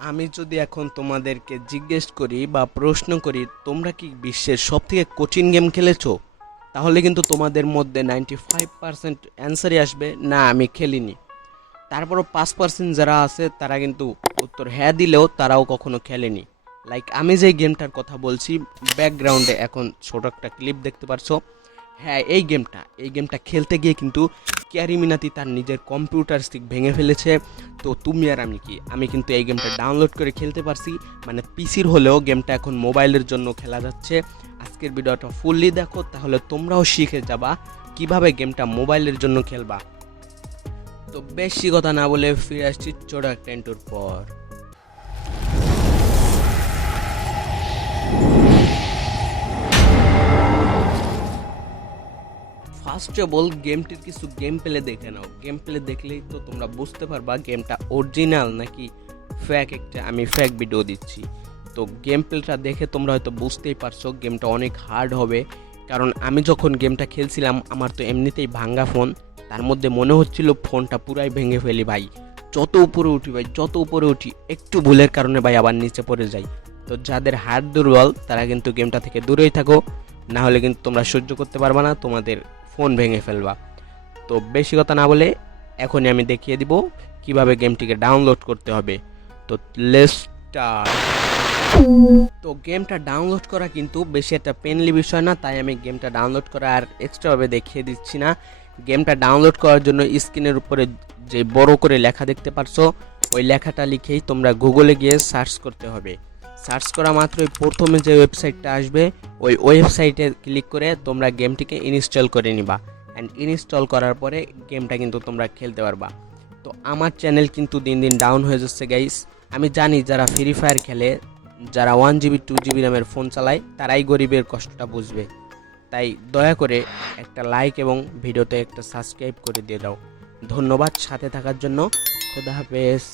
আমি যদি এখন তোমাদেরকে জিজ্ঞেস করি বা প্রশ্ন করি, তোমরা কি বিশ্বের সব থেকে কঠিন গেম খেলেছো? তাহলে কিন্তু তোমাদের মধ্যে নাইনটি ফাইভ পার্সেন্ট অ্যান্সারই আসবে, না, আমি খেলিনি। তারপরও পাঁচ পার্সেন্ট যারা আছে, তারা কিন্তু উত্তর হ্যাঁ দিলেও তারাও কখনো খেলেনি। লাইক আমি যে গেমটার কথা বলছি ব্যাকগ্রাউন্ডে এখন ছোট একটা ক্লিপ দেখতে পারছ। হ্যাঁ এই গেমটা এই গেমটা খেলতে গিয়ে কিন্তু ক্যারি মিনাতি তার নিজের কম্পিউটার স্টিক ভেঙে ফেলেছে। তো তুমি আর আমি কি? আমি কিন্তু এই গেমটা ডাউনলোড করে খেলতে পারছি। মানে পিসির হলেও গেমটা এখন মোবাইলের জন্য খেলা যাচ্ছে। আজকের ভিডিওটা ফুললি দেখো, তাহলে তোমরাও শিখে যাবা কীভাবে গেমটা মোবাইলের জন্য খেলবা। তো বেশি কথা না বলে ফিরে আসছি ছোট একটা পর। ফার্স্ট অফ অল গেমটির কিছু গেম প্লে দেখে নাও। গেম প্লে দেখলেই তো তোমরা বুঝতে পারবা গেমটা অরিজিনাল নাকি ফ্যাক একটা আমি ফ্যাক ভিডিও দিচ্ছি। তো গেম প্লেটা দেখে তোমরা হয়তো বুঝতেই পারছ গেমটা অনেক হার্ড হবে। কারণ আমি যখন গেমটা খেলছিলাম, আমার তো এমনিতেই ভাঙ্গা ফোন তার মধ্যে মনে হচ্ছিল ফোনটা পুরাই ভেঙে ফেলি ভাই। যত উপরে উঠি ভাই, যত উপরে উঠি, একটু ভুলের কারণে ভাই আবার নিচে পড়ে যাই। তো যাদের হার্ট দুর্বল, তারা কিন্তু গেমটা থেকে দূরেই থাকো। না হলে কিন্তু তোমরা সহ্য করতে পারবা না, তোমাদের ফোন ভেঙে ফেলবা। তো বেশি কথা না বলে এখনই আমি দেখিয়ে দিব কীভাবে গেমটিকে ডাউনলোড করতে হবে। তো লেস্টার তো গেমটা ডাউনলোড করা কিন্তু বেশি একটা পেনলি বিষয় না, তাই আমি গেমটা ডাউনলোড করা আর এক্সট্রাভাবে দেখিয়ে দিচ্ছি না। গেমটা ডাউনলোড করার জন্য স্ক্রিনের উপরে যে বড় করে লেখা দেখতে পারছ, ওই লেখাটা লিখেই তোমরা গুগলে গিয়ে সার্চ করতে হবে। সার্চ করা মাত্রই প্রথমে যে ওয়েবসাইটটা আসবে, ওই ওয়েবসাইটে ক্লিক করে তোমরা গেমটিকে ইনস্টল করে নিবা। অ্যান্ড ইনস্টল করার পরে গেমটা কিন্তু তোমরা খেলতে পারবা। তো আমার চ্যানেল কিন্তু দিন দিন ডাউন হয়ে যাচ্ছে গাইস আমি জানি যারা ফ্রি ফায়ার খেলে, যারা ওয়ান জিবি টু জিবি র্যামের ফোন চালায়, তারাই গরিবের কষ্টটা বুঝবে। তাই দয়া করে একটা লাইক এবং ভিডিওতে একটা সাবস্ক্রাইব করে দিয়ে দাও। ধন্যবাদ সাথে থাকার জন্য। খোদা হাফেজ।